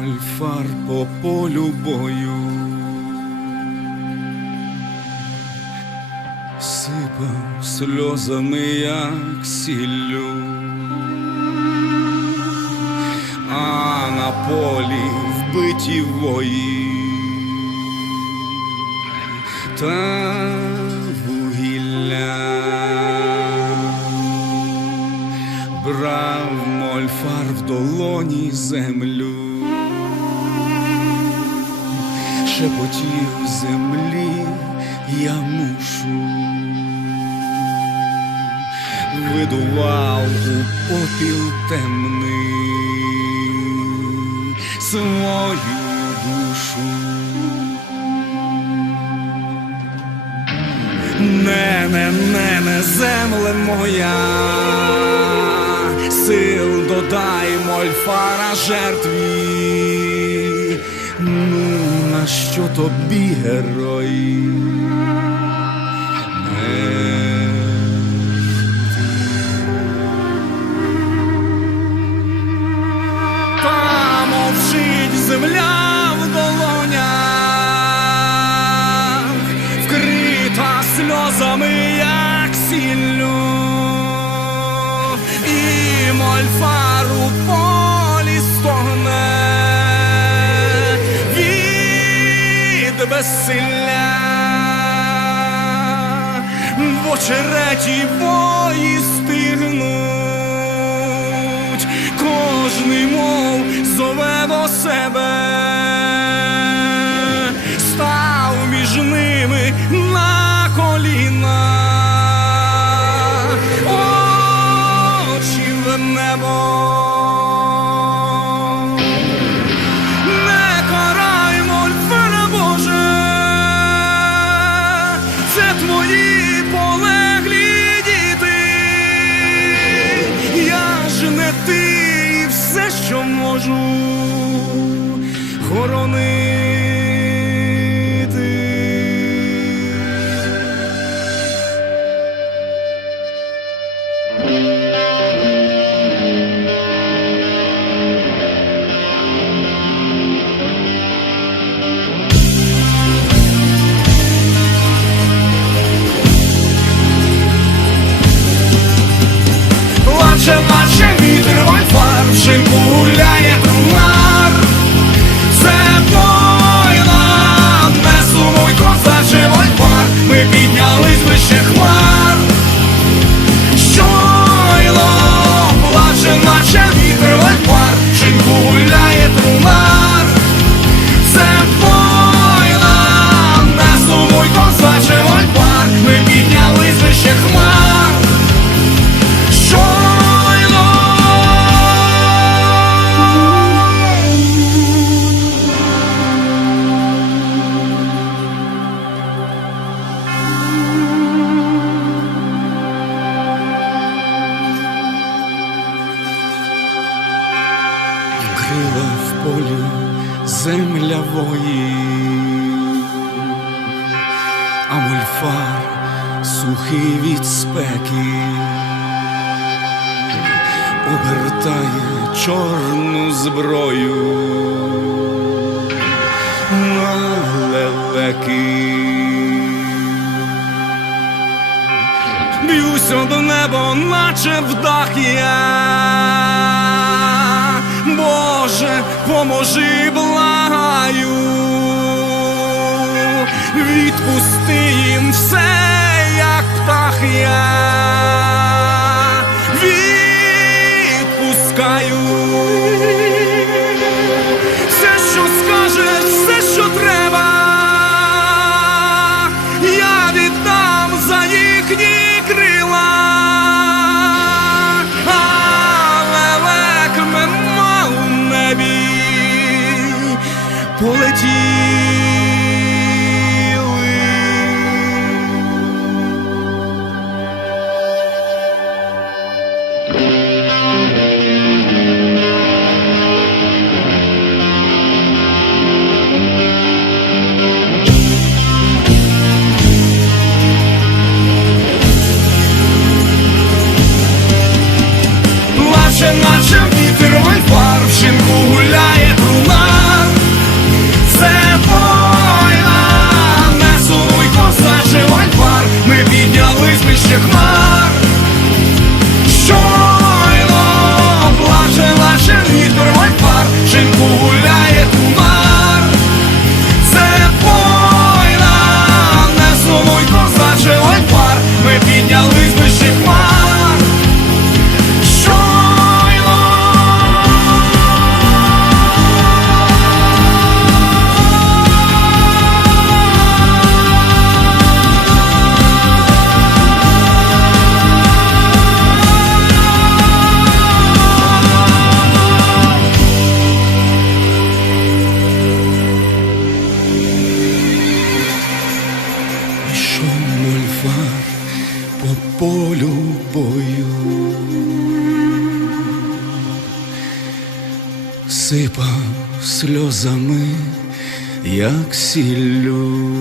Мольфар по полю бою, сипав сльозами, як сіллю, а на полі вбиті вої. Та вугілля. Брав мольфар в долоні землю, шепотів землі я мушу, видував у попіл темний свою душу. Не, не, не, не, земле моя, сил додай мольфара жертві. Ну, на що тобі герой? Та земля в долонях, вкрита сльозами, як сіллю, і мольфар у від в очереті вої стигнуть, кожний мов зове до себе, що можу хоронити. Плаче вітер, вольфар, в шинку гуляє трунар. Вкрила в полі земля вої, а мульфар сухий від спеки обертає чорну зброю на лелеки. Б'юся до неба, наче в дах я. Боже, поможи, благаю, відпусти їм все, see. Полю бою. Сипав сльозами, як сіллю.